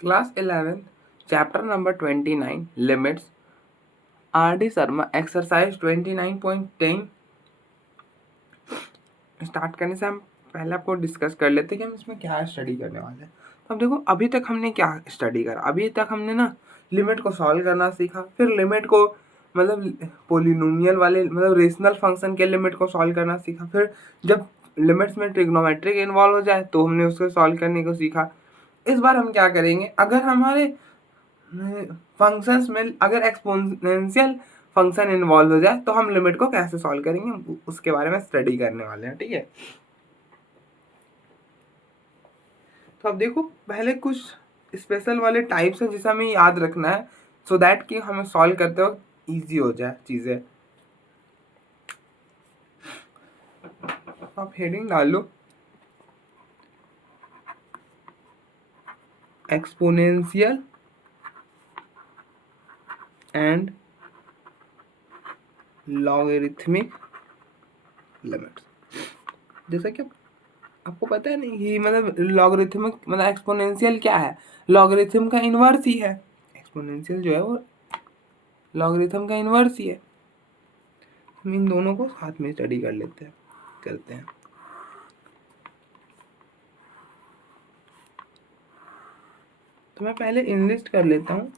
Class 11 chapter number 29 limits RD. Sharma exercise 29.10 start करने से हम पहले आपको डिस्कस कर लेते हैं कि हम इसमें क्या स्टडी करने वाले हैं। तो अब देखो, अभी तक हमने क्या स्टडी करा। अभी तक हमने ना लिमिट को सॉल्व करना सीखा, फिर लिमिट को मतलब पोलिनोमियल वाले मतलब रेशनल फंक्शन के लिमिट को सॉल्व करना सीखा, फिर जब लिमिट्स में ट्रिग्नोमेट्रिक इन्वॉल्व हो जाए तो हमने उसको सॉल्व करने को सीखा। इस बार हम क्या करेंगे, अगर हमारे फंक्शंस में अगर एक्सपोनेंशियल फंक्शन इन्वॉल्व हो जाए तो हम लिमिट को कैसे सॉल्व करेंगे उसके बारे में स्टडी करने वाले हैं। ठीक है, तो अब देखो, पहले कुछ स्पेशल वाले टाइप्स हैं जिसे हमें याद रखना है सो दैट कि हमें सॉल्व करते वक्त ईजी हो जाए चीज़ें। आप हेडिंग डाल लो एक्सपोनेंशियल एंड लॉगरिथमिक लिमिट्स। जैसा कि आपको पता है नहीं कि मतलब लॉगरिथमिक मतलब एक्सपोनेंशियल क्या है, लॉगरिथम का इन्वर्स ही है। एक्सपोनेंशियल जो है वो लॉगरिथम का इन्वर्स ही है। हम इन दोनों को साथ में स्टडी कर लेते हैं करते हैं। तो मैं पहले इनलिस्ट कर लेता हूँ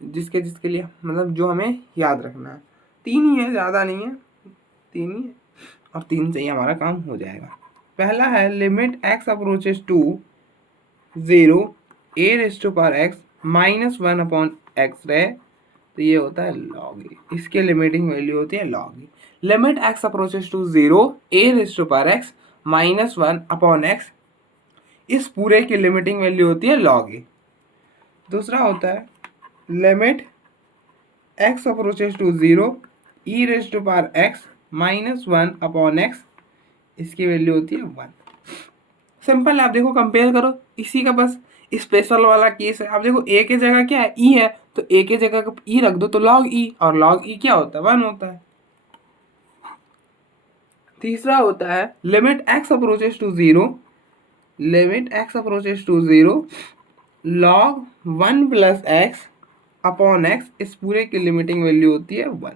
जिसके जिसके लिए मतलब जो हमें याद रखना है। 3 ही है, ज़्यादा नहीं है, 3 ही है और 3 से ही हमारा काम हो जाएगा। पहला है limit x approaches to 0 a raise to power x minus 1 upon x रहे, तो ये होता है लॉग ए। इसके लिमिटिंग वैल्यू होती है log a. Limit x approaches to 0 a raise to power x minus 1 upon x, इस पूरे की लिमिटिंग वैल्यू होती है लॉग ए। दूसरा होता है limit x approaches to 0 e raise to power x minus 1 upon x, इसकी वैल्यू होती है 1। सिंपल है, आप देखो कंपेयर करो, इसी का बस स्पेशल वाला केस है। आप देखो ए के जगह क्या है, ई है, तो ए के जगह ई रख दो तो लॉग ई, और लॉग ई क्या होता है 1 होता है। तीसरा होता है limit x approaches to 0 limit x approaches to 0 log 1 plus x upon x, इस पूरे की लिमिटिंग वैल्यू होती है 1।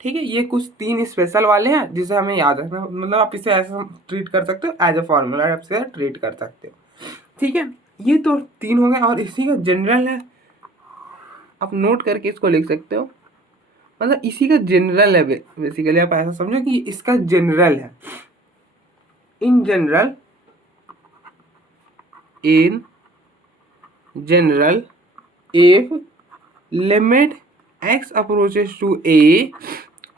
ठीक है, ये कुछ 3 स्पेशल वाले हैं जिसे हमें याद रखना, मतलब आप इसे ऐसा ट्रीट कर सकते हो एज ए फॉर्मूला, आप इसे ट्रीट कर सकते हो। ठीक है, ये तो 3 हो गए और इसी का जनरल है, आप नोट करके इसको लिख सकते हो, मतलब इसी का जनरल है। बेसिकली आप ऐसा समझो कि इसका जनरल है। In general if limit x approaches to a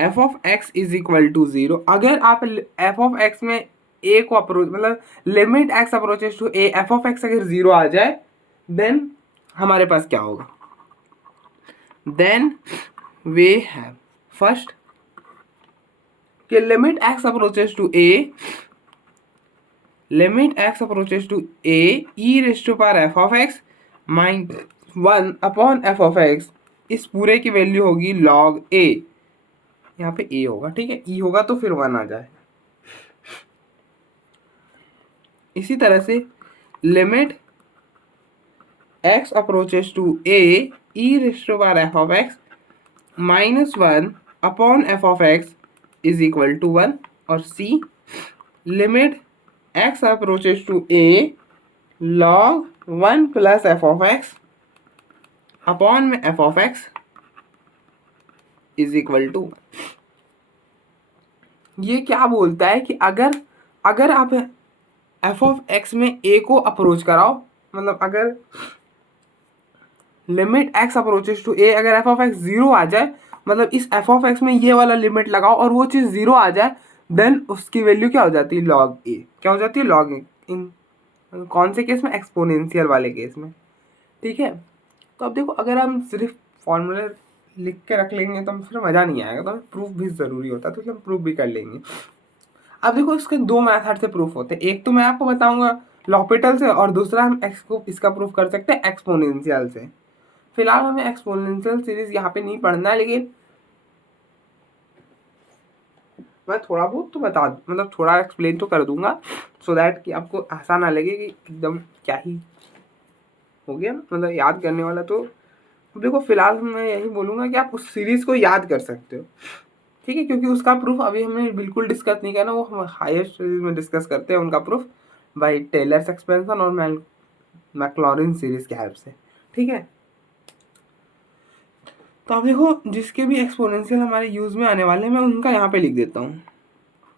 f of x is equal to 0, अगर आप f of x में a को अप्रोच मतलब limit x approaches to a f of x अगर 0 आ जाए देन हमारे पास क्या होगा, देन वे हैव फर्स्ट कि limit x approaches to a e raise to power f of x minus 1 upon f of x, इस पूरे की वैल्यू होगी log a। यहाँ पे a होगा, ठीक है, e होगा तो फिर 1 आ जाए। इसी तरह से limit x approaches to a e raise to power f of x minus 1 upon f of x is equal to 1, और c limit x approaches to a log 1 plus f of x upon में f of x is equal to 1। ये क्या बोलता है कि अगर आप f of x में a को अप्रोच कराओ, मतलब अगर limit x approaches to a अगर f of x 0 आ जाए, मतलब इस f of x में ये वाला लिमिट लगाओ और वो चीज़ 0 आ जाए, देन उसकी वैल्यू क्या हो जाती है log a। क्या हो जाती है log a, इन कौन से केस में, एक्सपोनेंशियल वाले केस में। ठीक है, तो अब देखो, अगर हम सिर्फ फॉर्मूले लिख के रख लेंगे तो फिर मज़ा नहीं आएगा, तो प्रूफ भी ज़रूरी होता है, तो हम प्रूफ भी कर लेंगे। अब देखो, इसके 2 मेथड से प्रूफ होते हैं, एक तो मैं आपको बताऊंगा लॉपिटल से, और दूसरा हम इसका प्रूफ कर सकते हैं एक्सपोनेंशियल से। फिलहाल हमें एक्सपोनेंशियल सीरीज यहाँ पे नहीं पढ़ना है, लेकिन मैं थोड़ा बहुत तो बता मतलब थोड़ा एक्सप्लेन तो कर दूंगा सो दैट कि आपको ऐसा ना लगे कि एकदम क्या ही हो गया, मतलब याद करने वाला। तो देखो फिलहाल मैं यही बोलूँगा कि आप उस सीरीज़ को याद कर सकते हो, ठीक है, क्योंकि उसका प्रूफ अभी हमने बिल्कुल डिस्कस नहीं करना, वो हम हायर स्टडीज में डिस्कस करते हैं उनका प्रूफ बाई टेलर्स एक्सपेंशन और मैक्लॉरिन सीरीज की हेल्प से, ठीक है। तो आप देखो जिसके भी एक्सपोनेंशियल हमारे यूज़ में आने वाले हैं मैं उनका यहाँ पे लिख देता हूँ,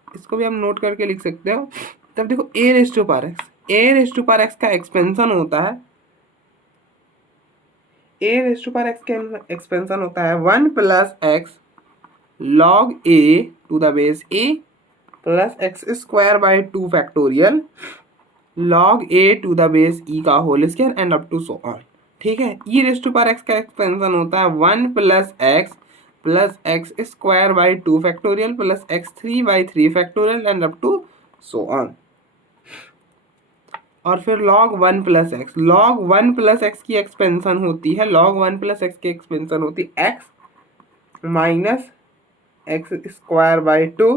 इसको भी हम नोट करके लिख सकते हो। तब देखो a raise to power x का एक्सपेंशन होता है, a raise to power x का एक्सपेंशन होता है 1 plus x log a to the base a plus x square by 2 factorial log a to the base e का whole square and up to so on, ठीक है। E raise to power x का expansion होता है 1 plus x square by 2 factorial plus x 3 by 3 factorial and up to so on. और फिर log 1 plus x की expansion होती है, log 1 प्लस एक्स की एक्सपेंशन होती है x minus x square by 2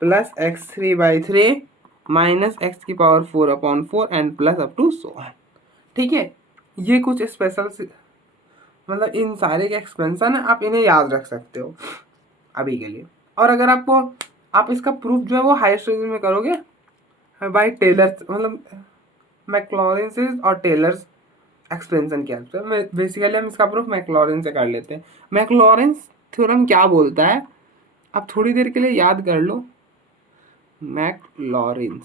plus x 3 by 3 minus x की power 4 upon 4 and plus up to so on, ठीक है। ये कुछ स्पेशल मतलब इन सारे के एक्सपेंशन है, आप इन्हें याद रख सकते हो अभी के लिए। और अगर आपको आप इसका प्रूफ जो है वो हायर स्टडीज में करोगे बाई टेलर्स, मतलब मैक्लॉरिन सीरीज और टेलर्स एक्सपेंशन की हेल्प से। बेसिकली हम इसका प्रूफ मैक्लॉरिन से कर लेते हैं। मैक्लॉरिन थ्योरम क्या बोलता है, आप थोड़ी देर के लिए याद कर लो। मैक्लॉरिन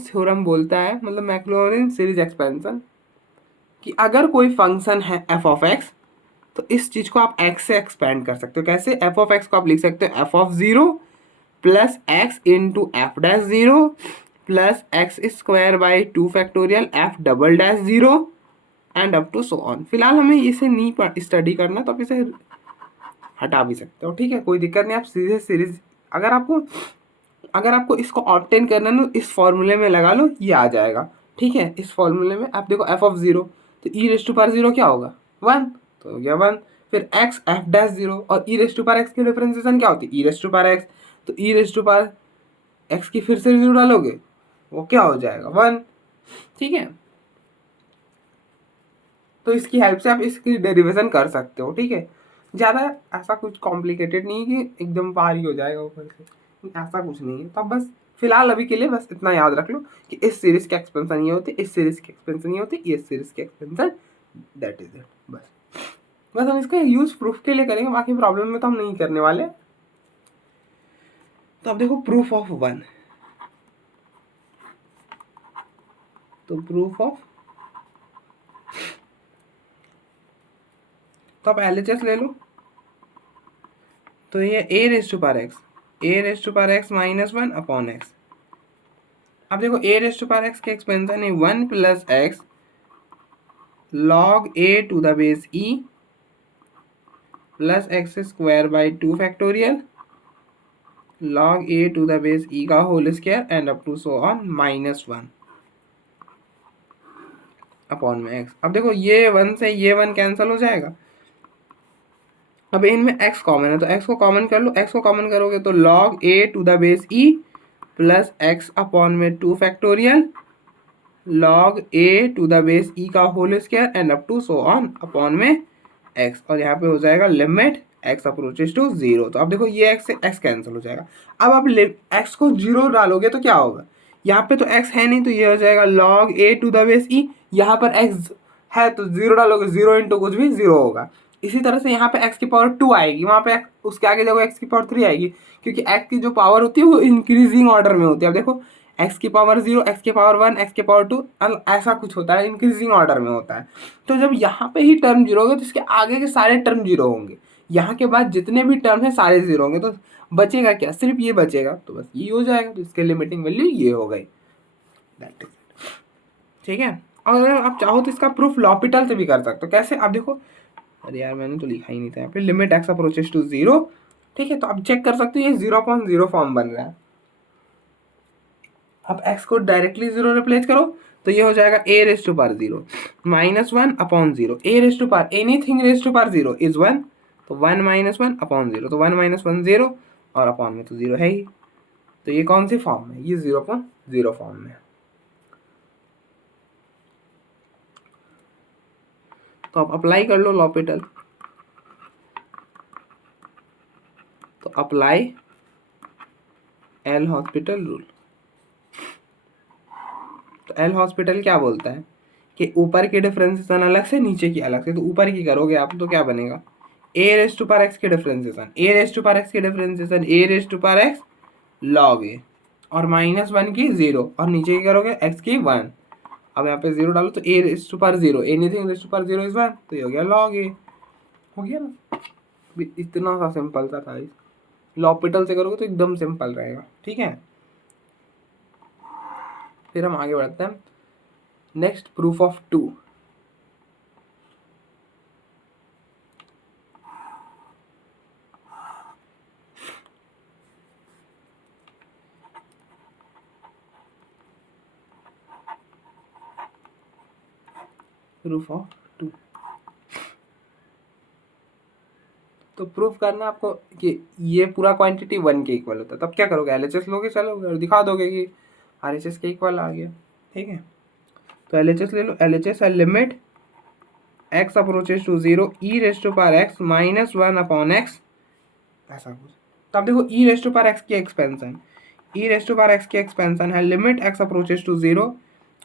थ्योरम बोलता है, मतलब मैक्लॉरिन सीरीज एक्सपेंशन, कि अगर कोई फंक्शन है एफ ऑफ एक्स तो इस चीज को आप एक्स से एक्सपेंड कर सकते हो। कैसे? एफ ऑफ एक्स को आप लिख सकते हो f of zero plus x into f dash zero plus x square by 2 factorial f double dash zero and up to so on. फिलहाल हमें इसे नहीं स्टडी करना, तो आप इसे हटा भी सकते हो, ठीक है, कोई दिक्कत नहीं। आप सीधे सीरीज अगर आपको इसको ऑब्टेन करना है ना, इस फॉर्मूले में लगा लो, ये आ जाएगा, ठीक है। इस फॉर्मूले में आप देखो एफ ऑफ जीरो, तो e raise to power zero क्या होगा 1, तो हो गया 1। फिर एक्स एफ डैश जीरो और ई रेस टू पावर एक्स की डिफरेंशिएशन क्या होती है e raise to power x, तो e raise to power x की फिर से जीरो डालोगे वो क्या हो जाएगा 1, ठीक है। तो इसकी हेल्प से आप इसकी डेरिवेशन कर सकते हो, ठीक है। ज़्यादा ऐसा कुछ कॉम्प्लिकेटेड नहीं है कि एकदम पार ही हो जाएगा ऊपर से, ऐसा कुछ नहीं है। तो आप बस फिलहाल अभी के लिए बस इतना याद रख लो कि इस सीरीज के एक्सपेंशन ये होती है, इस सीरीज के एक्सपेंशन ये होती है, इस सीरीज के एक्सपेंशन, दैट इज इट। बस हम इसका यूज प्रूफ के लिए करेंगे, बाकी प्रॉब्लम में तो हम नहीं करने वाले। तो अब देखो प्रूफ ऑफ 1, तो प्रूफ ऑफ, तो आप LHS ले लो। तो ये a raise to power x minus 1 upon x. अब देखो a raise to power x के एक्सपेंशन है 1 plus x log a to the base e plus x square by 2 factorial log a to the base e का whole square and up to so on minus 1 upon में x. अब देखो ये 1 से ये 1 cancel हो जाएगा। अब इनमें x कॉमन है तो x को कॉमन कर लो, x को कॉमन करोगे तो log a to the base e plus x upon में 2 factorial log a to the base e का whole square and up to so on upon में x। और यहाँ पे हो जाएगा लिमिट x अप्रोचेस टू 0। तो अब देखो ये x से x कैंसिल हो जाएगा। अब आप x को 0 डालोगे तो क्या होगा, यहाँ पे तो x है नहीं तो ये हो जाएगा log a to the base e, यहाँ पर x है तो 0 डालोगे, 0 इंटू कुछ भी 0 होगा। इसी तरह से यहाँ पे x की पावर 2 आएगी, वहाँ पे उसके आगे देखो x की पावर 3 आएगी, क्योंकि x की जो पावर होती है वो इंक्रीजिंग ऑर्डर में होती है। अब देखो x की पावर 0, x की पावर 1, x की पावर 2, ऐसा कुछ होता है, इंक्रीजिंग ऑर्डर में होता है। तो जब यहाँ पे ही टर्म 0 होगा तो इसके आगे के सारे टर्म 0 होंगे, यहाँ के बाद जितने भी टर्म है सारे 0 होंगे, तो बचेगा क्या, सिर्फ ये बचेगा, तो बस ये हो जाएगा। तो इसके लिमिटिंग वैल्यू ये हो गई, ठीक है। और अगर आप चाहो तो इसका प्रूफ लॉपिटल से भी कर सकते हो। कैसे? आप देखो, अरे यार मैंने तो लिखा ही नहीं था यहाँ पे, लिमिट एक्स अप्रोचेस टू 0, ठीक है। तो आप चेक कर सकते हो ये 0.0 फॉर्म बन रहा है। अब x को डायरेक्टली 0 रिप्लेस करो तो ये हो जाएगा a raise to power 0 minus 1 upon 0, a raise to power anything raise to power 0 is 1, तो 1 माइनस 1 अपॉन 0, तो 1 माइनस 1 0 और अपॉन में तो 0 है ही। तो ये कौन सी फॉर्म में, ये 0.0 फॉर्म में। तो आप अप्लाई कर लो लॉपिटल। तो अप्लाई एल हॉस्पिटल रूल। तो एल हॉस्पिटल क्या बोलता है कि ऊपर की डिफरेंशिएशन अलग से, नीचे की अलग से। तो ऊपर की करोगे आप तो क्या बनेगा, a raise to power x की differentiation, a raise to power x की differentiation a raise to power x log a, और -1 की 0, और नीचे की करोगे एक्स की 1। अब यहाँ पे 0 डालो तो a raise to power 0, anything raise to power 0 is 1, तो ये हो गया लॉग ए। हो गया ना, इतना सा सिंपल सा था। लॉपिटल से करोगे तो एकदम सिंपल रहेगा। ठीक है, फिर हम आगे बढ़ते हैं। Next proof of 2। Proof of 2, तो प्रूफ करना है आपको कि ये पूरा क्वांटिटी 1 के इक्वल होता है। तब क्या करोगे, एलएचएस लोगे, चलोगे और दिखा दोगे कि आरएचएस के इक्वल आ गया। ठीक है, तो एलएचएस ले लो। एलएचएस है limit x approaches to 0 e raise to power x -1 upon x, ऐसा कुछ। तब देखो e raise to power x की expansion, e raise to power x की एक्सपेंशन है limit x approaches to 0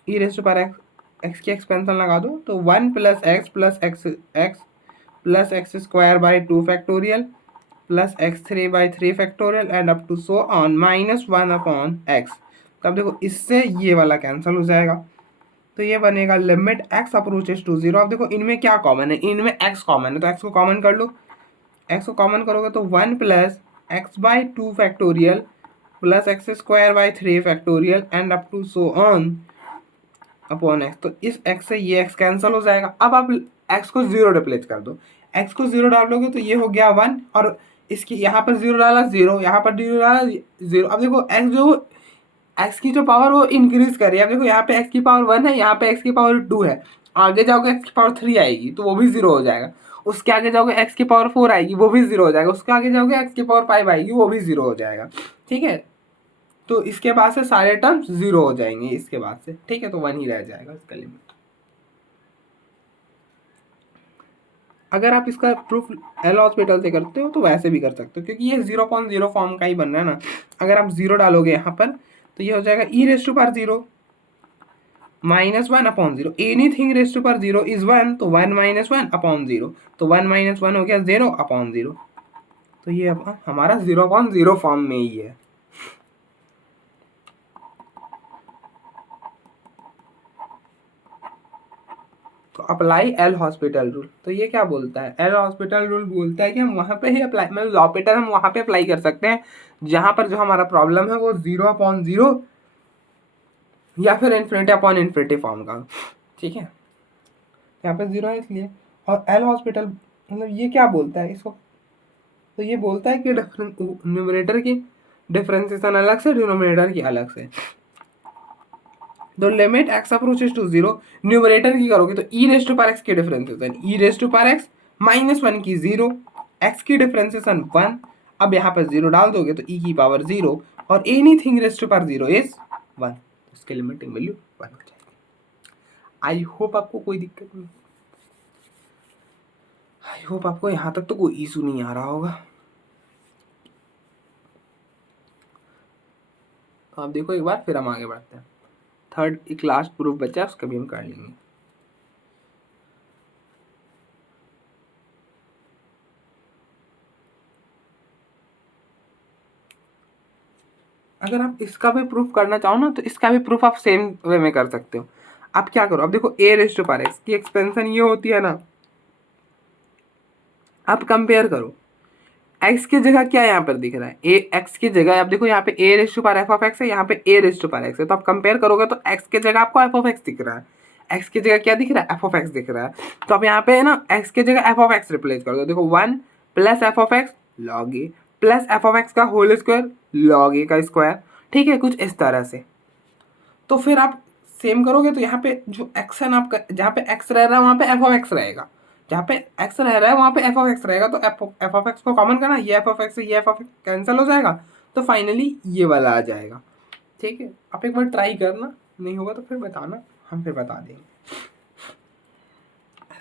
e raise to power x, x की expansion लगा दो तो 1 + x + x x plus x square by 2 factorial plus x3/3 factorial and up to so on -1 upon x. तब देखो इससे ये वाला कैंसिल हो जाएगा, तो ये बनेगा लिमिट एक्स अप्रोचेस टू 0। अब देखो इनमें क्या कॉमन है, इनमें x कॉमन है, तो x को कॉमन कर लो। x को कॉमन करोगे तो 1 + x/2 factorial plus x²/3 factorial and up to so on upon x. तो इस x से ये x कैंसिल हो जाएगा। अब आप x को 0 रिप्लेस कर दो, x को 0 डालोगे तो ये हो गया 1, और इसकी यहाँ पर 0 डाला 0, यहाँ पर 0 डाला 0। अब देखो x की जो पावर वो इंक्रीज कर रही है। अब देखो यहाँ पे x की पावर 1 है, यहाँ पे x की पावर 2 है, आगे जाओगे x की पावर 3 आएगी तो वो भी 0 हो जाएगा। उसके आगे जाओगे x की पावर 4 आएगी, वो भी 0 हो जाएगा। उसके आगे जाओगे x की पावर 5 आएगी, वो भी 0 हो जाएगा। ठीक है, तो इसके बाद से सारे टर्म्स 0 हो जाएंगे इसके बाद से। ठीक है, तो 1 ही रह जाएगा इसका लिमिट। अगर आप इसका प्रूफ एल हॉस्पिटल से करते हो तो वैसे भी कर सकते हो, क्योंकि ये 0.0 फॉर्म का ही बन रहा है ना। अगर आप 0 डालोगे यहाँ पर तो ये हो जाएगा e raise to power 0 -1 upon 0, anything raise to power 0 is 1, तो 1 - 1 अपॉन 0, तो 1 - 1 हो गया 0 अपॉन 0। तो ये अब हमारा 0.0 फॉर्म में ही है। तो अप्लाई एल हॉस्पिटल रूल। तो ये क्या बोलता है, एल हॉस्पिटल रूल बोलता है कि हम वहाँ पे ही अप्लाई, मतलब लॉपिटल हम वहाँ पे अप्लाई कर सकते हैं जहाँ पर जो हमारा प्रॉब्लम है वो 0/0 या फिर ∞/∞ फॉर्म का। ठीक है, यहाँ पे 0 है इसलिए। और एल हॉस्पिटल मतलब ये क्या बोलता है इसको, तो ये बोलता है कि न्यूमरेटर की डिफरेंशिएशन अलग से, डिनोमिनेटर की अलग से। तो limit x approaches to 0, numerator की करोगे तो e raise to power x की differentiation e raise to power x -1 की 0, एक्स की डिफरेंशिएशन 1। अब यहाँ पर 0 डाल दोगे तो ई की पावर 0 और anything raise to power 0 is 1, इसके लिमिटिंग वैल्यू 1 हो जाएगी। आई होप आपको कोई दिक्कत नहीं, आई होप आपको यहाँ तक तो कोई इशू नहीं आ रहा होगा। तो आप देखो एक बार, फिर हम आगे बढ़ते हैं। थर्ड एक लास्ट प्रूफ बचा, उसका भी हम कर लेंगे। अगर आप इसका भी प्रूफ करना चाहो ना तो इसका भी प्रूफ आप सेम वे में कर सकते हो। आप क्या करो, अब देखो a raise to power x की एक्सपेंशन ये होती है ना, आप कंपेयर करो एक्स की जगह क्या यहाँ पर दिख रहा है, ए एक्स की जगह आप देखो यहाँ पे a raise to power f of x है, यहाँ पे a raise to power x है। तो आप कंपेयर करोगे तो एक्स की जगह आपको एफ ऑफ एक्स दिख रहा है, एक्स की जगह क्या दिख रहा है, एफ ऑफ एक्स दिख रहा है। तो आप यहाँ पे ना एक्स की जगह एफ ऑफ एक्स रिप्लेस कर दो। देखो 1 + F of x log A plus F of x का होल स्क्वायर लॉग ए का स्क्वायर। ठीक है, कुछ इस तरह से। तो फिर आप सेम करोगे तो यहाँ पे जो एक्स है ना आपका, जहाँ पे एक्स रह रहा है वहाँ पे एफ ऑफ एक्स रहेगा, जहाँ पे एक्स रह रहा है वहाँ पे एफ ऑफ एक्स रहेगा। तो एफ ऑफ एक्स को कॉमन करना, ये एफ ऑफ एक्स से ये एफ ऑफ एक्स कैंसिल हो जाएगा, तो फाइनली ये वाला आ जाएगा। ठीक है, आप एक बार ट्राई करना, नहीं होगा तो फिर बताना, हम फिर बता देंगे।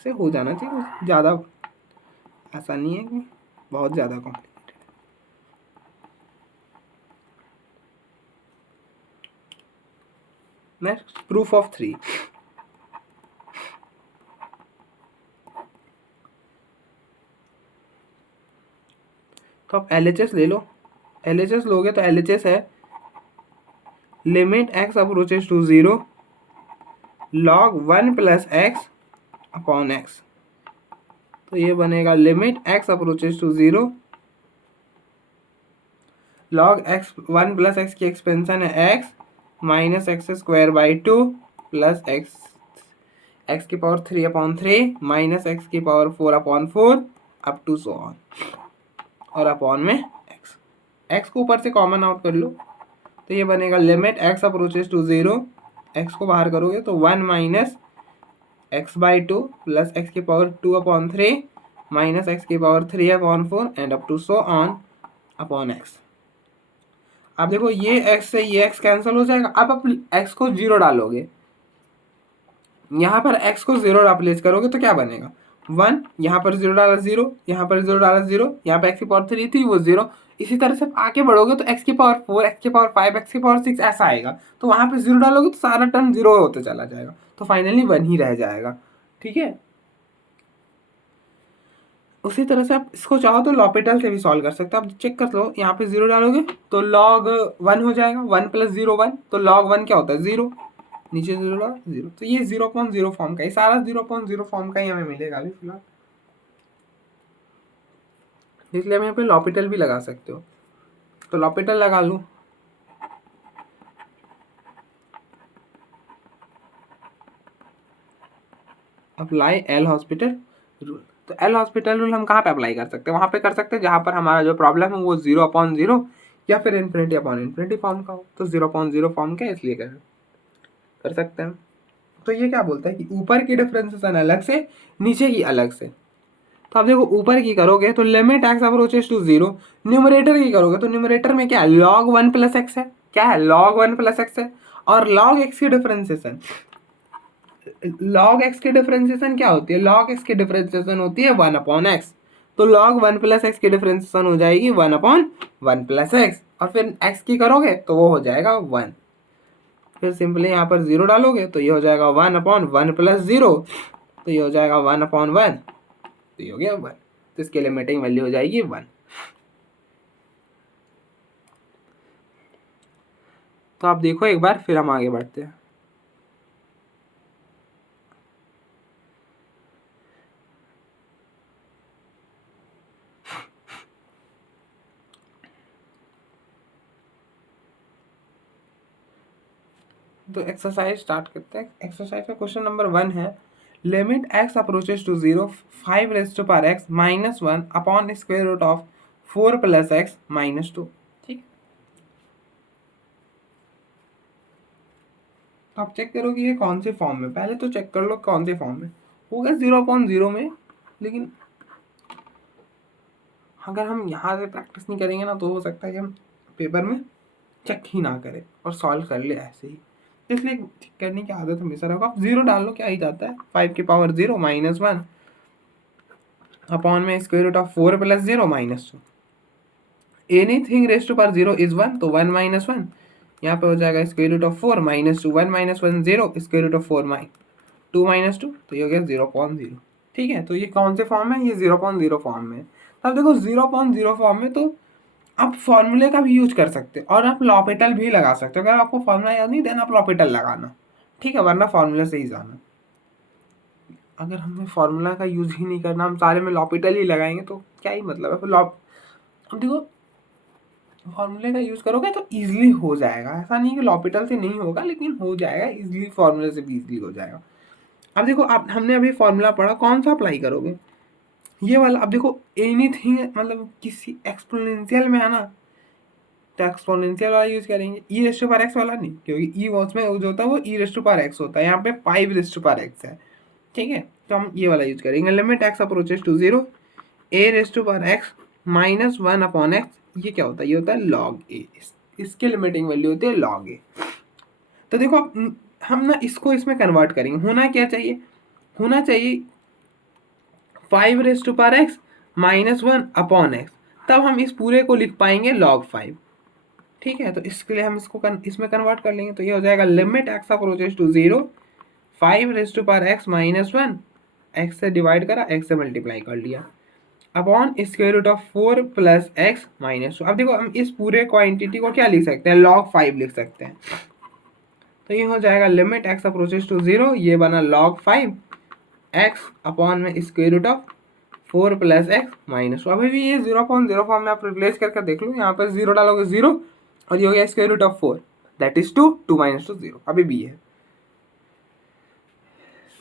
ऐसे हो जाना चाहिए, ज़्यादा ऐसा नहीं है कि बहुत ज़्यादा कॉम्प्लिकेटेड। Next proof of 3। तो आप LHS ले लो। LHS लोगे तो LHS है limit x approaches to 0 log 1 plus x upon x. तो ये बनेगा limit x approaches to 0 log x 1 plus x की एक्सपेंशन है x minus x square by 2 plus x की पावर 3 अपॉन 3 माइनस एक्स की power 4 upon 4 up to so on, और upon में x को ऊपर से कॉमन आउट कर लो तो ये बनेगा limit x approaches to 0, x को बाहर करोगे तो 1 minus x by 2 plus x की पावर 2 अपॉन 3 माइनस एक्स की power 3 upon 4 and up to so on upon x. अब देखो ये x से ये x कैंसिल हो जाएगा। अब आप x को 0 डालोगे, यहाँ पर x को 0 रिप्लेस करोगे तो क्या बनेगा 1, यहाँ पर 0 डाला 0, यहाँ पर 0 डाला 0, यहाँ पे x की पावर 3 थी वो 0। इसी तरह से आगे बढ़ोगे तो x की पावर 4, x की पावर 5, x की पावर 6 ऐसा आएगा। तो वहाँ पे 0 डालोगे तो सारा टर्म 0 होते चला जाएगा, तो फाइनली 1 ही रह जाएगा। ठीक है, उसी तरह से आप इसको चाहो तो लॉपिटल से भी सॉल्व कर सकते हो। आप चेक कर लो, यहाँ पे 0 डालोगे तो log 1 हो जाएगा, 1 प्लस 0 1, तो log 1 क्या होता है 0, नीचे 0 डालो 0। तो ये 0.0 फॉर्म का, ये सारा 0.0 फॉर्म का ही हमें मिलेगा अभी फिलहाल, इसलिए हम यहाँ पे लॉपिटल भी लगा सकते हो। तो लॉपिटल लगा लूँ, अप्लाई एल हॉस्पिटल रूल। तो एल हॉस्पिटल रूल हम कहाँ पे अप्लाई कर सकते हैं, वहाँ पे कर सकते हैं जहाँ पर हमारा जो प्रॉब्लम है वो 0.0 या फिर इन्फिनिटी अपॉन इन्फिनिटी फॉर्म का हो। तो 0.0 फॉर्म का इसलिए कर सकते हैं। तो ये क्या बोलता है कि ऊपर की डिफरेंशिएशन अलग से, नीचे की अलग से। तो आप देखो ऊपर की करोगे तो limit x approaches to 0, numerator की करोगे तो न्यूमरेटर में क्या है log 1 प्लस एक्स है, क्या है log 1 प्लस एक्स है, और log x की डिफरेंशिएशन, log x की डिफरेंशिएशन क्या होती है, log x की डिफरेंशिएशन होती है 1 अपॉन एक्स। तो log 1 प्लस एक्स की डिफरेंशिएशन हो जाएगी 1 अपॉन 1 प्लस एक्स, और फिर x की करोगे तो वो हो जाएगा 1। फिर सिंपली यहाँ पर 0 डालोगे तो ये हो जाएगा 1 अपॉन 1 प्लस 0, तो ये हो जाएगा 1 अपॉन 1, तो ये हो गया 1। तो इसकी लिमिटिंग वैल्यू हो जाएगी 1। तो आप देखो एक बार, फिर हम आगे बढ़ते हैं। तो एक्सरसाइज स्टार्ट करते हैं। एक्सरसाइज का क्वेश्चन नंबर 1 है limit x approaches to 0 5 raise to power x minus 1 upon square root of 4 plus x minus 2। ठीक, तो आप चेक करो कि ये कौन से फॉर्म में, पहले तो चेक कर लो कौन से फॉर्म में होगा 0.0 में। लेकिन अगर हम यहाँ से प्रैक्टिस नहीं करेंगे ना तो हो सकता है कि हम पेपर में चेक ही ना करें और सॉल्व कर ले ऐसे ही, इसलिए चेक करने की आदत हमेशा रखो। आप 0 डाल लो, क्या ही जाता है 5 की पावर 0 माइनस 1 अपॉन में square root of 4 plus 0 minus 2। Anything raise to power 0 is 1, तो 1 माइनस 1 यहाँ पे हो जाएगा square root of 4 minus 2, 1 minus 1 0, square root of 4 2 minus 2, तो ये हो गया 0.0। ठीक है, तो ये कौन से फॉर्म है, ये 0.0 फॉर्म में। अब देखो 0.0 फॉर्म में तो आप फॉर्मूले का भी यूज कर सकते हो और आप लॉपिटल भी लगा सकते हो। अगर आपको फॉर्मूला याद नहीं देना, आप लॉपिटल लगाना, ठीक है, वरना फॉर्मूले से ही जाना। अगर हमें फॉर्मूला का यूज ही नहीं करना, हम सारे में लॉपिटल ही लगाएंगे तो क्या ही मतलब है। फिर अब देखो फॉर्मूले का यूज करोगे तो इजीली हो जाएगा, ऐसा नहीं कि लॉपिटल से नहीं होगा, लेकिन हो जाएगा इजीली, फॉर्मूले से भी इजीली हो जाएगा। अब देखो आप, हमने अभी फॉर्मूला पढ़ा, कौन सा अप्लाई करोगे, ये वाला। अब देखो एनीथिंग मतलब किसी एक्सपोनेंशियल में है ना, तो एक्सपोनेंशियल वाला यूज करेंगे, ई रेस्ट टू पावर एक्स वाला नहीं, क्योंकि ई उसमें जो होता है वो ई रेस्ट टू पावर एक्स होता है, यहाँ पे 5 रेस्ट टू पावर एक्स है। ठीक है, तो हम ये वाला यूज करेंगे limit x approaches to 0 a raised to power x minus 1 upon x. ये क्या होता है, ये होता है लॉग ए, इसके लिमिटिंग वैल्यू होती है लॉग ए। तो देखो हम ना इसको इसमें कन्वर्ट करेंगे, होना क्या चाहिए, होना चाहिए 5 माइनस 1 अपॉन एक्स, तब हम इस पूरे को लिख पाएंगे log 5। ठीक है, तो इसके लिए हम इसको इसमें कन्वर्ट कर लेंगे, तो ये हो जाएगा limit x approaches to 0, 5 minus 1, x से डिवाइड करा, एक्स से मल्टीप्लाई कर लिया, upon square root of 4 plus x minus 2। अब देखो हम इस पूरे क्वांटिटी को क्या लिख सकते हैं, log 5 लिख सकते हैं। तो ये हो जाएगा लिमिट एक्स अप्रोचेस टू 0, ये बना log 5 एक्स अपॉन में square root of 4 plus x minus 2। अभी भी ये 0.0 फॉर्म में आप रिप्लेस करके देख लो, यहाँ पर 0 डालोगे 0 और ये हो गया square root of 4, that is 2, 2 minus 2 0, अभी भी है।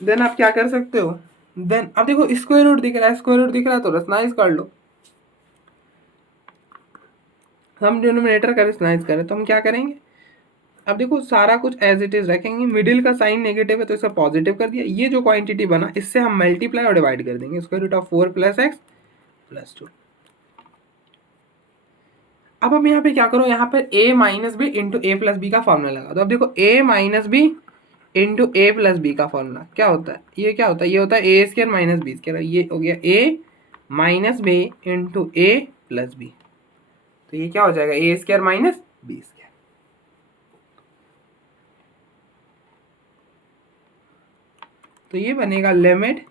देन आप क्या कर सकते हो, देन अब देखो स्क्वायर रूट दिख रहा है, स्क्वायर रूट दिख रहा है तो रसनाइज कर लो। हम डिनोमिनेटर का रसनाइज करें तो हम क्या करेंगे, अब देखो सारा कुछ एज इट इज रखेंगे, मिडिल का साइन नेगेटिव है तो इसे पॉजिटिव कर दिया, ये जो क्वांटिटी बना इससे हम मल्टीप्लाई और डिवाइड कर देंगे, square root of 4 plus x plus 2। अब हम यहाँ पे क्या करो, यहाँ पे a minus b into a plus b का फॉर्मूला लगा दो। अब देखो a minus b into a plus b का फॉर्मूला क्या होता है, ये क्या होता है, ये होता है a square minus b square, ये हो गया a minus b into a plus b, तो ये क्या हो जाएगा a square minus b square. तो ये बनेगा limit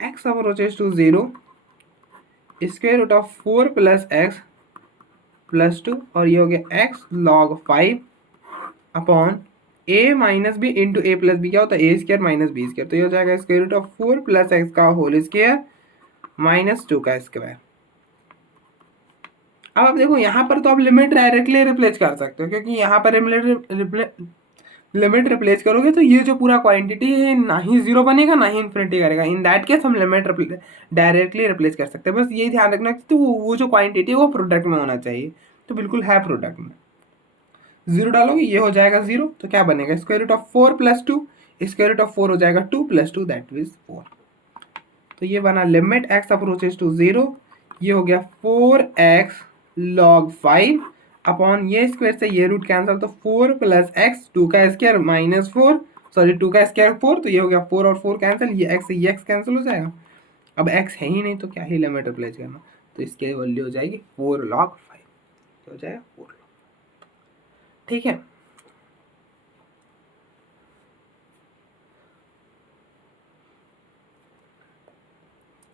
x approaches to 0, square root of 4 plus x plus 2, और ये हो गया x log 5 upon a minus b into a plus b, क्या होता है a square minus b square, तो ये हो जाएगा square root of 4 plus x का होल स्क्वायर माइनस 2 का स्क्वायर। अब आप देखो यहाँ पर तो आप लिमिट डायरेक्टली रिप्लेस कर सकते हो, क्योंकि यहाँ पर लिमिट रिप्लेस करोगे तो ये जो पूरा क्वांटिटी है ना ही 0 बनेगा ना ही इन्फिनिटी करेगा, इन दैट केस हम लिमिट डायरेक्टली रिप्लेस कर सकते हैं। बस यही ध्यान रखना कि तो वो जो क्वांटिटी है वो प्रोडक्ट में होना चाहिए, तो बिल्कुल है प्रोडक्ट में। 0 डालोगे ये हो जाएगा 0, तो क्या बनेगा square root of 4 plus 2, square root of 4 हो जाएगा 2 प्लस 2 दैट इज 4। तो ये बना लिमिट एक्स अप्रोचेस टू 0, ये हो गया 4x log 5 अपॉन ये स्क्वायर से ये रूट कैंसिल, तो 4 प्लस एक्स 2 का स्क्वायर माइनस 4, सॉरी 2 का स्क्वायर 4, तो ये हो गया 4 और 4 कैंसिल, ये x से ये x कैंसिल हो जाएगा। अब x है ही नहीं तो क्या ही लिमिट रिप्लेस करना, तो इसके वैल्यू हो जाएगी 4 log 5, तो हो जाएगा 4 log। ठीक है,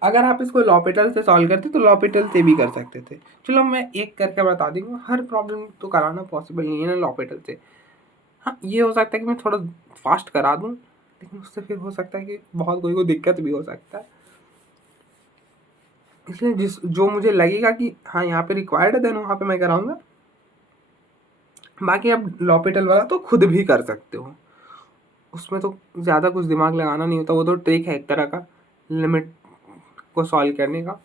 अगर आप इसको लॉपिटल से सॉल्व करते तो लॉपिटल से भी कर सकते थे। चलो मैं एक करके बता दूंगा, हर प्रॉब्लम तो कराना पॉसिबल नहीं है ना लॉपिटल से। हाँ ये हो सकता है कि मैं थोड़ा फास्ट करा दूँ, लेकिन उससे फिर हो सकता है कि बहुत कोई को दिक्कत भी हो सकता है, इसलिए जो मुझे लगेगा कि हाँ यहाँ पे रिक्वायर्ड है देन वहाँ पे मैं कराऊंगा। बाकी आप लॉपिटल वाला तो खुद भी कर सकते हो, उसमें तो ज़्यादा कुछ दिमाग लगाना नहीं होता, वो तो ट्रिक है एक तरह का लिमिट को सॉल्व करने का।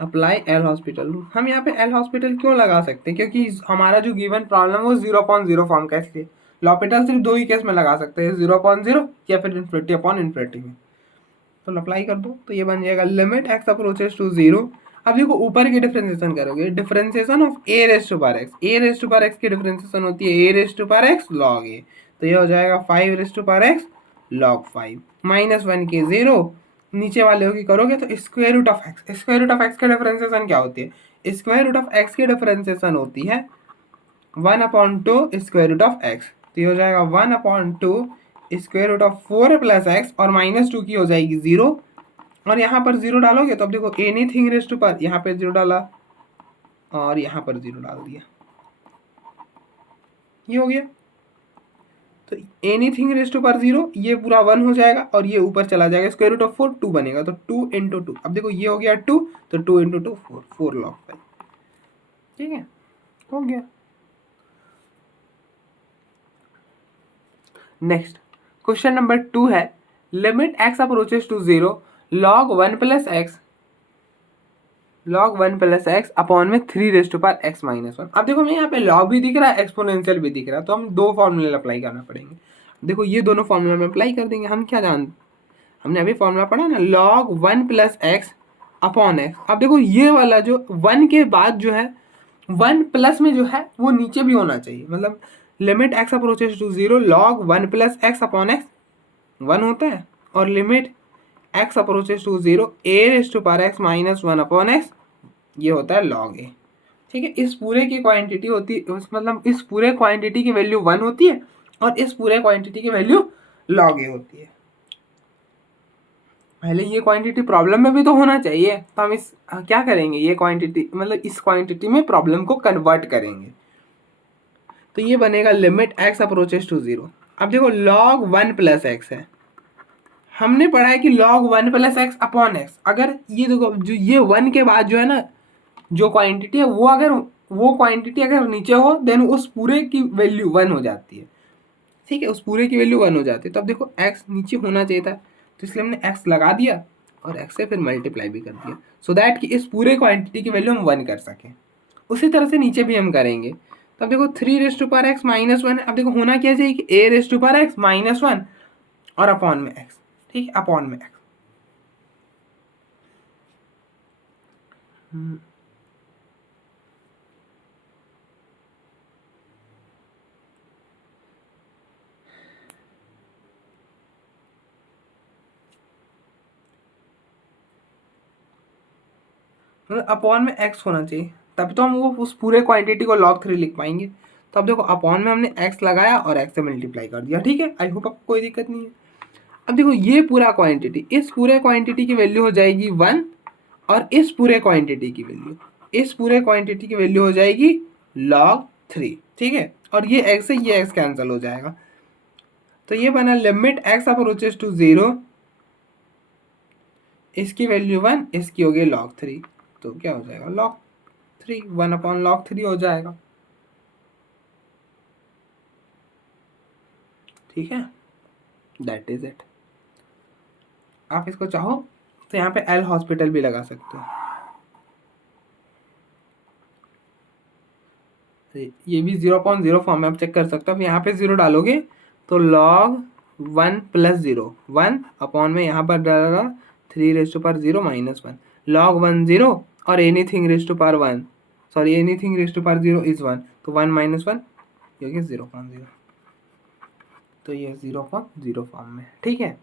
अप्लाई एल हॉस्पिटल, हम यहाँ पे एल हॉस्पिटल क्यों लगा सकते हैं, क्योंकि हमारा जो गिवन प्रॉब्लम है वो 0.0 फॉर्म का, इसलिए लॉपिटल सिर्फ 2 ही केस में लगा सकते हैं, 0.0 या फिर इन्फिनिटी अपॉन इन्फिनिटी में। तो अप्लाई कर दो, तो ये बन जाएगा लिमिट एक्स अप्रोचेस टू 0। अब देखो ऊपर की डिफरेंशिएशन करोगे, differentiation of a raise to power x, a raise to power x की डिफरेंशिएशन होती है a raise to power x log a, तो ये हो जाएगा 5 raise to power x log 5 minus 1 के 0, नीचे वाले की करोगे तो square root of x, square root of x की डिफरेंशिएशन क्या होती है, स्क्वायर रूट ऑफ एक्स की डिफरेंशिएशन होती है 1/2 स्क्वायर रूट ऑफ एक्स, तो ये हो जाएगा 1/2 square root of 4 plus x, और माइनस 2 की हो जाएगी 0, और यहाँ पर 0 डालोगे तो अब देखो एनीथिंग रेज टू पर, यहाँ पे 0 डाला और यहाँ पर 0 डाल दिया, ये हो गया। तो एनीथिंग रेज टू पर 0, ये पूरा 1 हो जाएगा और ये ऊपर चला जाएगा, स्क्वायर रूट ऑफ 4 2 बनेगा, तो 2 इंटू 2, अब देखो ये हो गया 2, तो 2 इंटू 2 4, 4 log 5। ठीक है, हो गया। नेक्स्ट क्वेश्चन नंबर 2 है, limit x approaches to 0 log 1 plus x upon में 3 raise to power x minus 1। अब देखो मैं यहाँ पे लॉग भी दिख रहा है, एक्सपोनेंशियल भी दिख रहा है, तो हम 2 फॉर्मूले अप्लाई करना पड़ेंगे। देखो ये दोनों फॉर्मूला में अप्लाई कर देंगे, हम क्या हमने अभी फॉर्मूला पढ़ा ना, log 1 plus x upon x. अब देखो ये वाला जो 1 के बाद जो है 1 प्लस में जो है वो नीचे भी होना चाहिए, मतलब limit x approaches to 0 log 1 plus x upon x 1 होता है, और limit x approaches to 0 a raise to power x minus 1 upon x ये होता है लॉग ए। ठीक है, इस पूरे की क्वांटिटी होती है, मतलब इस पूरे क्वांटिटी की वैल्यू 1 होती है और इस पूरे क्वांटिटी की वैल्यू लॉग ए होती है। पहले ये क्वांटिटी प्रॉब्लम में भी तो होना चाहिए, तो हम इस क्या करेंगे, ये क्वांटिटी मतलब इस क्वांटिटी में प्रॉब्लम को कन्वर्ट करेंगे। तो ये बनेगा लिमिट एक्स अप्रोचेस टू 0। अब देखो लॉग 1 प्लस एक्स है, हमने पढ़ा है कि log 1 plus x upon x, अगर ये देखो जो ये 1 के बाद जो है ना जो क्वांटिटी है वो अगर वो क्वांटिटी अगर नीचे हो देन उस पूरे की वैल्यू 1 हो जाती है। ठीक है, उस पूरे की वैल्यू 1 हो जाती है। तो अब देखो x नीचे होना चाहिए था, तो इसलिए हमने x लगा दिया और x से फिर मल्टीप्लाई भी कर दिया, सो दैट कि इस पूरे क्वांटिटी की वैल्यू हम 1 कर सकें। उसी तरह से नीचे भी हम करेंगे। तो अब देखो 3 raise to power x minus 1, अब देखो होना क्या चाहिए कि a raise to power x minus 1 और अपॉन में x। ठीक है, अपॉन में x। मतलब अपॉन में x होना चाहिए, तब तो हम वो उस पूरे क्वांटिटी को log 3 लिख पाएंगे। तो अब देखो अपॉन में हमने x लगाया और x से मल्टीप्लाई कर दिया। ठीक है, आई होप आपको कोई दिक्कत नहीं है। अब देखो ये पूरा क्वांटिटी, इस पूरे क्वांटिटी की वैल्यू हो जाएगी 1 और इस पूरे क्वांटिटी की वैल्यू, इस पूरे क्वांटिटी की वैल्यू हो जाएगी log 3। ठीक है, और ये x से ये x कैंसिल हो जाएगा। तो ये बना लिमिट x अप्रोचेस टू 0, इसकी वैल्यू 1, इसकी हो गई log 3। तो क्या हो जाएगा log 3, 1 अपॉन log 3 हो जाएगा। ठीक है, दैट इज इट। आप इसको चाहो तो यहाँ पे एल हॉस्पिटल भी लगा सकते हो। ये भी 0.0 फॉर्म में आप चेक कर सकते हो। अब यहाँ पे 0 डालोगे तो log 1 प्लस 0 1 अपॉन में यहाँ पर डालेगा 3 raise to power 0 minus 1 log 1 0 और anything raise to power 1, sorry anything raise to power 0 is 1, तो 1 माइनस 1 ये 0.0। तो ये 0.0 फॉर्म में। ठीक है,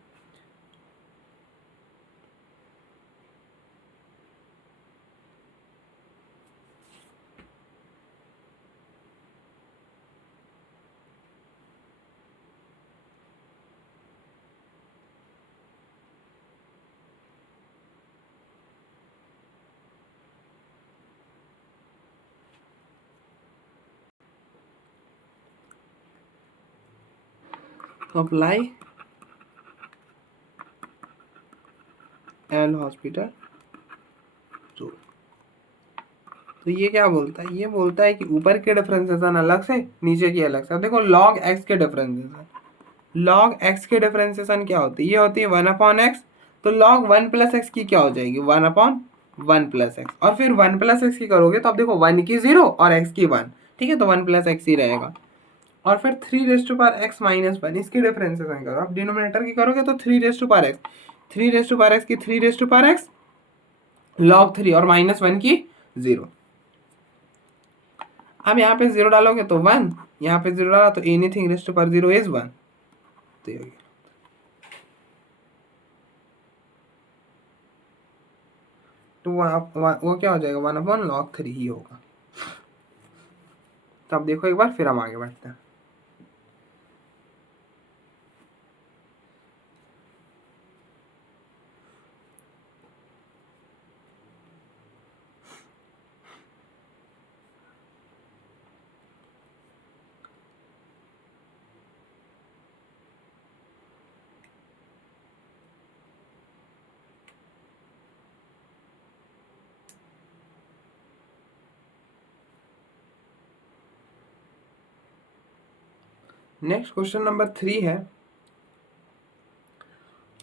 तो अप्लाई एल हॉस्पिटल। तो ये क्या बोलता है, ये बोलता है कि ऊपर के डिफरेंशिएशन अलग से नीचे की अलग से। अब देखो log x के डिफरेंशिएशन, log x के डिफरेंशिएशन क्या होती है, ये होती है 1 अपॉन एक्स। तो log 1 प्लस एक्स की क्या हो जाएगी 1 अपॉन 1 प्लस एक्स, और फिर 1 प्लस एक्स की करोगे तो अब देखो 1 की 0 और x की 1। ठीक है, तो 1 प्लस एक्स ही रहेगा। और फिर 3 raise to power x minus 1, इसकी डिफरेंशिएशन करो। अब डिनोमिनेटर की करोगे तो 3 raise to power x, 3 raise to power x की 3 raise to power x log 3 और माइनस 1 की 0। अब यहाँ पे 0 डालोगे तो 1, यहाँ पे 0 डाला तो anything raise to power 0 is 1। तो ये हो गया। तो वो क्या हो जाएगा 1 अपॉन log 3 ही होगा। तो अब देखो एक बार, फिर हम आगे बढ़ते हैं। नेक्स्ट क्वेश्चन नंबर 3 है,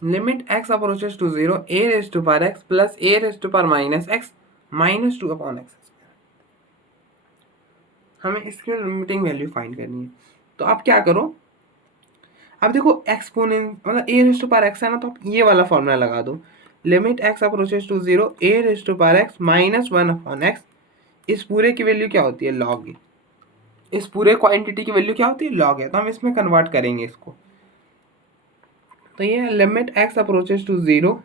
limit x approaches to 0 a raise to power x plus a raise to power minus x minus 2 upon x. हमें इसकी लिमिटिंग वैल्यू फाइंड करनी है। तो आप क्या करो, अब देखो एक्सपोनेंट मतलब a raise to power x है ना, तो आप ये वाला फॉर्मूला लगा दो, limit x approaches to 0 a raise to power x minus 1 upon x. इस पूरे की वैल्यू क्या होती है log a। इस पूरे क्वांटिटी की वैल्यू क्या होती है, लॉग है। तो हम इसमें कन्वर्ट करेंगे इसको। तो ये limit x approaches to zero,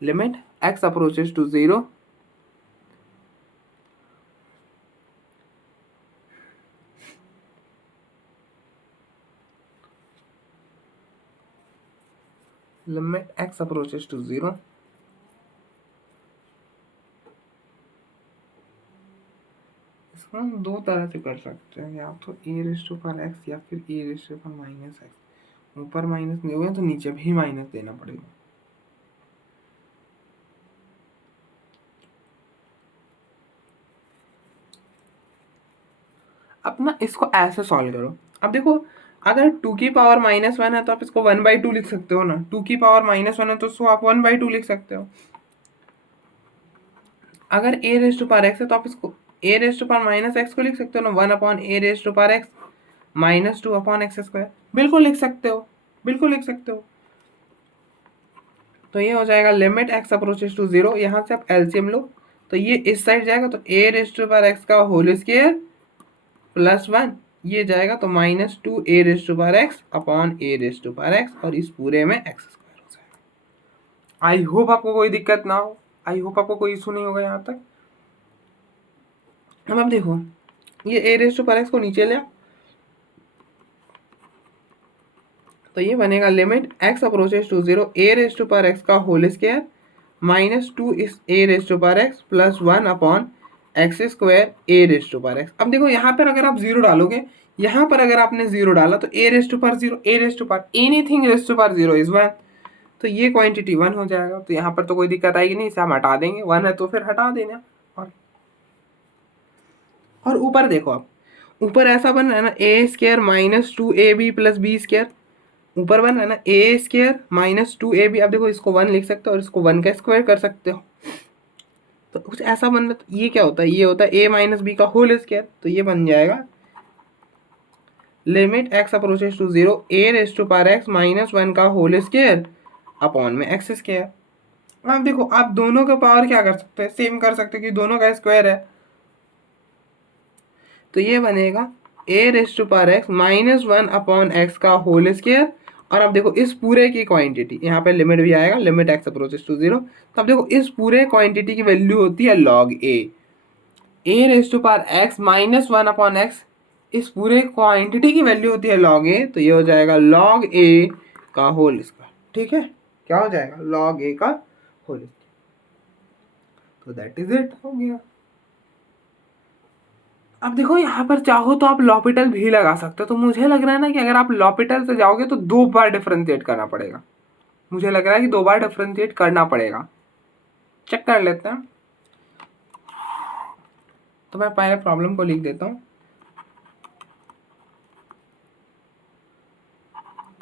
limit x approaches to zero limit x approaches to zero, इसको हम दो तरह से कर सकते हैं, या तो ए रेस टू पर एक्स या फिर ए रेस टू पर माइनस एक्स। ऊपर माइनस नहीं होगा तो नीचे भी माइनस देना पड़ेगा। अपना इसको ऐसे सॉल्व करो। अब देखो, अगर टू की पावर -1 है तो आप इसको 1/2 लिख सकते हो ना। टू की पावर -1 है तो उसको आप 1/2 लिख सकते हो। अगर ए रेस टू पावर एक्स है तो आप इसको ए रेस टू पावर -x को लिख सकते हो ना, 1/a race to power x -2/x²। बिल्कुल लिख सकते हो, बिल्कुल लिख सकते हो। तो ये हो जाएगा limit x approaches to zero. यहाँ से आप एलसीएम लो तो ये इस साइड जाएगा, तो a raise to power x का होल स्क्वायर +1 ये जाएगा, तो -2a raise to power x upon a raise to power x, और इस पूरे में x² हो जाएगा। आई होप आपको कोई दिक्कत ना हो, आई होप आपको कोई इशू नहीं होगा यहाँ तक। अब देखो, ये a raise to power x को नीचे ले, तो ये बनेगा limit x approaches to zero a raise to power x का होल स्क्वायर -2 इस a raise to power x +1 upon x² a raise to power x। अब देखो यहाँ पर अगर आप जीरो डालोगे, यहाँ पर अगर आपने जीरो डाला तो a raise to power zero, a raise to power anything raise to power zero is 1, तो ये क्वांटिटी 1 हो जाएगा। तो यहाँ पर तो कोई दिक्कत आएगी नहीं, इसे हम हटा देंगे, 1 है तो फिर हटा देना। और ऊपर देखो, आप ऊपर ऐसा बन रहा है ना, a² -2ab + b², ऊपर बन रहा है ना a² -2ab। अब देखो, इसको 1 लिख सकते हो और इसको 1 का स्क्वायर कर सकते हो, तो कुछ ऐसा बन रहा है। ये क्या होता है, ये होता है a - b का होल स्क्वायर। तो ये बन जाएगा limit x approaches to zero a raise to power x -1 का होल स्क्वायर अपॉन में x²। अब देखो, आप दोनों का पावर क्या कर सकते हैं, सेम कर सकते हो कि दोनों का स्क्वायर है। तो ये बनेगा a raise to power x -1 upon x का होल स्क्वायर। और अब देखो, इस पूरे की क्वांटिटी, यहाँ पे लिमिट भी आएगा, limit x approaches to zero. तो अब देखो, इस पूरे क्वांटिटी की वैल्यू होती है log a raise to power x -1 upon x, इस पूरे क्वांटिटी की वैल्यू होती है log a। तो ये हो जाएगा log a का होल स्क्वायर। ठीक है, क्या हो जाएगा, log a का होल स्क्वायर। तो दैट इज इट, हो गया। अब देखो, यहाँ पर चाहो तो आप लॉपिटल भी लगा सकते हो। तो मुझे लग रहा है ना कि अगर आप लॉपिटल से जाओगे तो 2 बार डिफरेंशिएट करना पड़ेगा। मुझे लग रहा है कि 2 बार डिफरेंशिएट करना पड़ेगा। चेक कर लेते हैं। तो मैं पहले प्रॉब्लम को लिख देता हूँ।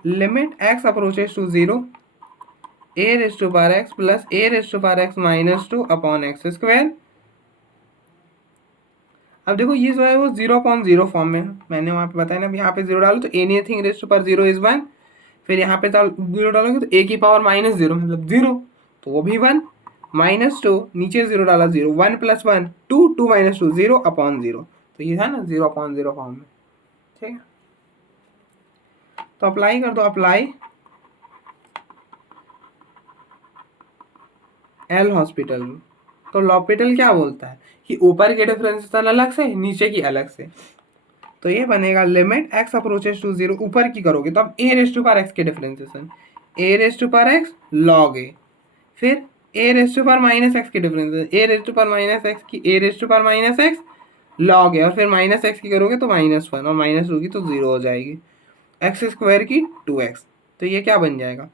Limit x approaches to zero a raise to power x plus a raise to power x -2 upon x²। अब देखो, ये जो है वो 0/0 फॉर्म में है। मैंने वहाँ पे बताया ना, यहाँ पे 0 डालो तो anything raise to power 0 is 1। फिर यहाँ पे 0 डालोगे तो a की पावर -0 मतलब 0, तो वो भी 1। -2 नीचे 0 डाला 0, 1 + 1 2, 2 - 2 0 अपॉन 0। तो ये है ना 0/0 फॉर्म में। ठीक है, तो अप्लाई कर दो। Apply L hospital. तो लॉपिटल क्या बोलता है कि ऊपर के डिफरेंशिएशन अलग से, नीचे की अलग से। तो ये बनेगा limit x approaches to zero, ऊपर की करोगे तो अब a raise to power x के differentiation, a raise to power x log a, फिर a raise to power -x के differentiation, a raise to power -x की a raise to power -x log a, और फिर -x की करोगे तो -1, और -2 की तो 0 हो जाएगी, x² की 2x। तो ये क्या बन जाएगा,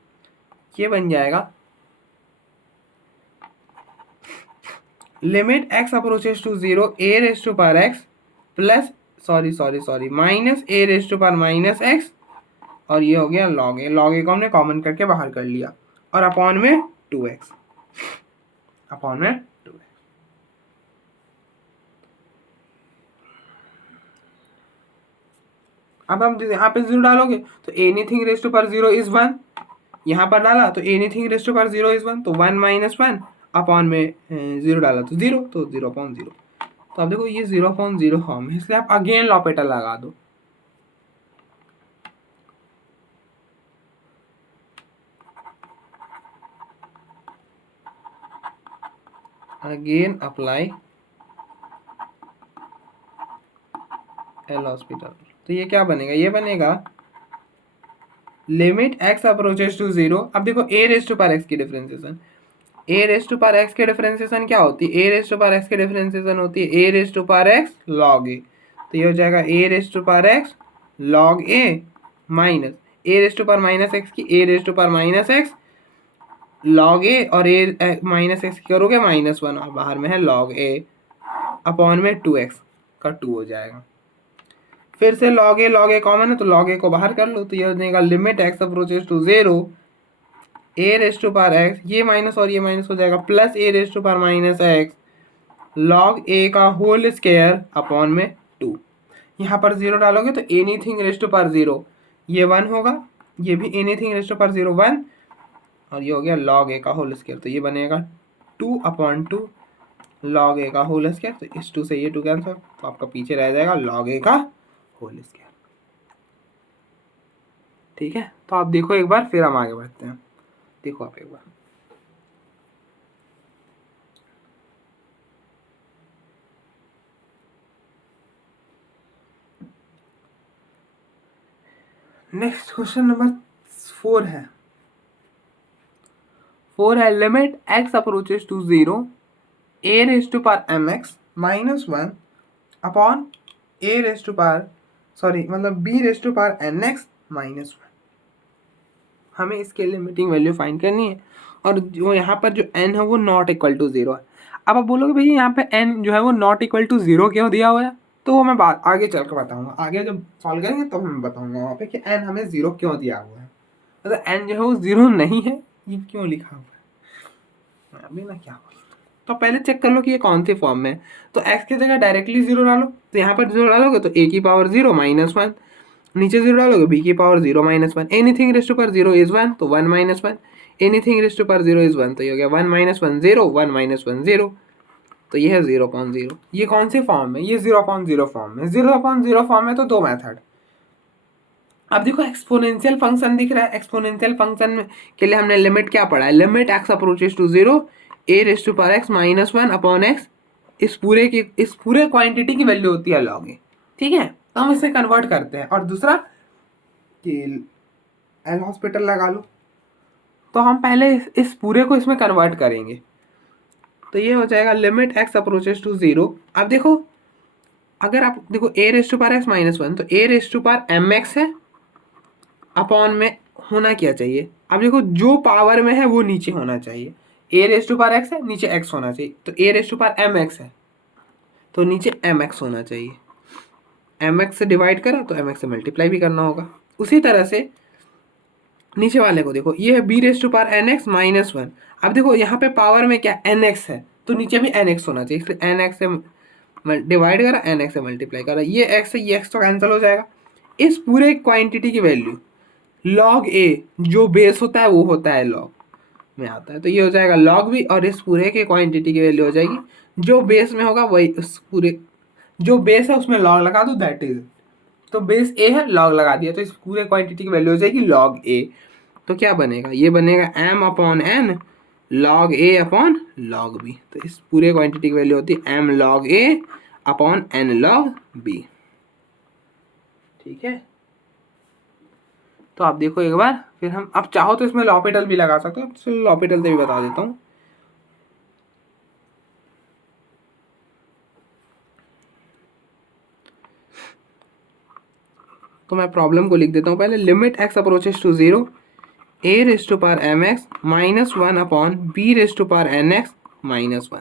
ये बन जाएगा limit x approaches to zero a raise to power x plus sorry -a raise to power -x, और ये हो गया log a। log a को हमने कॉमन करके बाहर कर लिया, और अपॉन में 2x, अपॉन में 2x। अब हम यहाँ पे 0 डालोगे तो anything raise to power 0 is 1, यहाँ पर डाला तो anything raise to power 0 is 1, तो 1 - 1 अपॉन में 0 डाला तो 0, तो 0/0। तो अब देखो ये 0.0 फॉर्म है, इसलिए आप अगेन लॉपिटल लगा दो। Again apply L hospital. तो ये क्या बनेगा, ये बनेगा लिमिट एक्स अप्रोचेस टू 0। अब देखो a raise to power x की differentiation, a raise to power x की डिफरेंशिएशन क्या होती है, a raise to power x की डिफरेंशिएशन होती है a raise to power x log a. तो ये हो जाएगा a raise to power x log a minus a raise to power minus x की a raise to power minus x log a, और a minus x करोगे -1 और बाहर में है लॉग ए अपॉन में 2x का 2 हो जाएगा। फिर से लॉग ए कॉमन है तो लॉग ए को बाहर कर लो, तो ये हो जाएगा limit x approaches to 0 a raise to power x, ये माइनस और ये माइनस हो जाएगा, plus a raise to power minus x log a का होल स्क्वायर अपॉन में 2। यहाँ पर 0 डालोगे तो एनीथिंग रेज टू पावर 0, ये 1 होगा, ये भी एनीथिंग रेज टू पावर 0 1, और ये हो गया लॉग ए का होल स्क्वायर। तो ये बनेगा 2/2 लॉग ए का होल स्क्वायर। तो इस 2 से ये 2 कैंसिल, तो आपका पीछे रह जाएगा लॉग ए का होल स्क्वायर। ठीक है, तो आप देखो एक बार, फिर हम आगे बढ़ते हैं। देखो आप एक बार, नेक्स्ट क्वेश्चन नंबर 4 है। 4 है limit x approaches to 0 a raise to power M x -1 upon a raise to power मतलब b raise to power n x -1। हमें इसके लिमिटिंग वैल्यू फाइंड करनी है, और जो यहाँ पर जो n है वो नॉट इक्वल टू 0 है। अब आप बोलोगे भैया यहाँ पे n जो है वो नॉट इक्वल टू 0 क्यों दिया हुआ है, तो वो मैं बात आगे चल कर बताऊँगा। आगे जब सॉल्व करेंगे तो मैं बताऊँगा वहाँ पे कि n हमें 0 क्यों दिया हुआ है, मतलब n जो है वो 0 नहीं है, ये क्यों लिखा हुआ है अभी ना क्या बोलूँ। तो पहले चेक कर लो कि ये कौन सी फॉर्म में है। तो x की जगह डायरेक्टली 0 डालो, तो यहाँ पर 0 डालोगे तो a की पावर 0 -1, नीचे 0 डालोगे b की power 0 -1, anything raise to power 0 is 1 तो 1 -1, anything raise to power 0 is 1 तो ये हो गया 1 -1 0 1 -1 0, तो ये है 0.0। ये कौन सी फॉर्म है, ये 0.0 फॉर्म है। 0.0 फॉर्म है तो दो मेथड। अब देखो एक्सपोनेंशियल फंक्शन दिख रहा है, एक्सपोनेंशियल फंक्शन में के लिए हमने लिमिट क्या पढ़ा है, limit x approaches to 0 a raise to power x -1 upon x, इस पूरे क्वांटिटी की वैल्यू होती है लॉग ए। ठीक है, तो हम इसे कन्वर्ट करते हैं। और दूसरा कि एल हॉस्पिटल लगा लो, तो हम पहले इस पूरे को इसमें कन्वर्ट करेंगे, तो ये हो जाएगा लिमिट एक्स अप्रोचेस टू 0। अब देखो, अगर आप देखो a raise to power x -1 तो a raise to power M x है, अपॉन में होना क्या चाहिए, अब देखो जो पावर में है वो नीचे होना चाहिए। A raise to power x है, नीचे एक्स होना चाहिए, तो a raise to power M x है तो नीचे एम एक्स होना चाहिए। एम एक्स से डिवाइड करा तो एम एक्स से मल्टीप्लाई भी करना होगा। उसी तरह से नीचे वाले को देखो, ये है b raise to power n x -1। अब देखो यहाँ पे पावर में क्या एन एक्स है, तो नीचे भी एन एक्स होना चाहिए, इसलिए एन एक्स से डिवाइड करा, एन एक्स से मल्टीप्लाई करा, ये एक्स है ये एक्स तो कैंसिल हो जाएगा। इस पूरे क्वांटिटी की वैल्यू लॉग ए जो बेस होता है वो होता है लॉग में आता है, तो ये हो जाएगा लॉग बी, और इस पूरे के क्वांटिटी की वैल्यू हो जाएगी जो बेस में होगा वही, उस पूरे जो बेस है उसमें लॉग लगा दो, दैट इज, तो बेस ए है लॉग लगा दिया, तो इस पूरे क्वांटिटी की वैल्यू हो जाएगी लॉग ए। तो क्या बनेगा, ये बनेगा m अपॉन n लॉग ए अपॉन लॉग बी। तो इस पूरे क्वांटिटी की वैल्यू होती है m लॉग ए अपॉन n लॉग बी। ठीक है, तो आप देखो एक बार, फिर हम अब चाहो तो इसमें लॉपिटल भी लगा सकते हो, तो लॉपिटल से भी बता देता हूँ। तो मैं प्रॉब्लम को लिख देता हूँ पहले, limit x approaches to 0 a raise to power M x -1 upon b raise to power n x -1।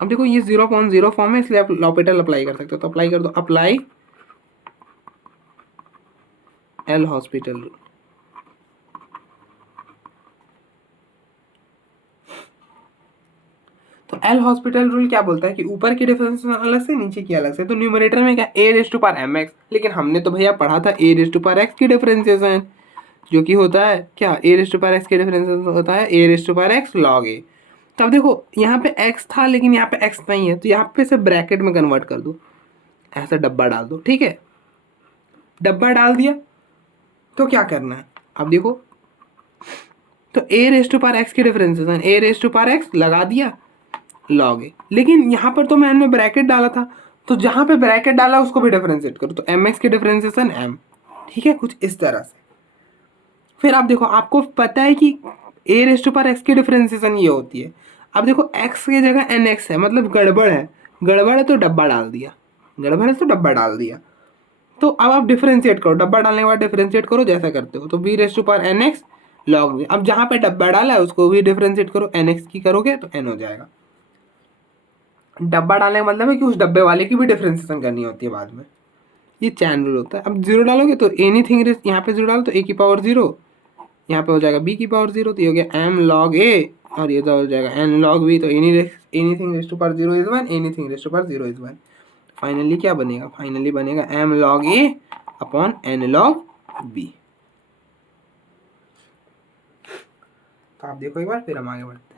अब देखो ये 0.0 फॉर्म है, इसलिए आप लॉपिटल अप्लाई कर सकते हो, तो अप्लाई कर दो, अप्लाई एल हॉस्पिटल रूल। तो एल हॉस्पिटल रूल क्या बोलता है कि ऊपर की डिफरेंशिएशन अलग से, नीचे की अलग से। तो न्यूमरेटर में क्या a raise to power M x, लेकिन हमने तो भैया पढ़ा था a raise to power x की डिफरेंशिएशन, जो कि होता है क्या, a raised to power x के डिफरेंस होता है a raised to power x log a. तो अब देखो यहाँ पे x था लेकिन यहाँ पे x नहीं है, तो यहाँ पे से ब्रैकेट में कन्वर्ट कर दो, ऐसा डब्बा डाल दो, ठीक है। डब्बा डाल दिया तो क्या करना है, अब देखो, तो a raised to power x की differentiation a raised to power x लगा दिया लॉग ए, लेकिन यहाँ पर तो मैंने ब्रैकेट डाला था, तो जहाँ पे ब्रैकेट डाला उसको भी डिफरेंशिएट करो, तो mx की डिफरेंशिएशन m, ठीक है, कुछ इस तरह से। फिर आप देखो, आपको पता है कि a raised to power x की डिफरेंशिएशन ये होती है। अब देखो x की जगह nx है, मतलब गड़बड़ है, गड़बड़ है तो डब्बा डाल दिया, गड़बड़ है तो डब्बा डाल दिया। तो अब आप डिफरेंशिएट करो, डब्बा डालने के बाद डिफरेंशिएट करो जैसा करते हो, तो b raised to power nx log v। अब जहाँ पे डब्बा डाला है उसको भी डिफरेंशिएट करो, nx की करोगे तो n हो जाएगा। डब्बा डालने का मतलब है कि उस डब्बे वाले की भी डिफरेंशिएशन करनी होती है बाद में, ये चैन रूल होता है। अब जीरो डालोगे तो एनीथिंग, यहाँ पे जीरो डालो तो a की पावर 0, यहाँ पे हो जाएगा b की पावर 0, तो ये हो गया m log a, और ये तो हो जाएगा n log v, तो anything raised to power 0 is 1, anything raised to power 0 is 1। Finally क्या बनेगा, फाइनली बनेगा m log a upon n log b। तो आप देखो एक बार, फिर हम आगे बढ़ते हैं।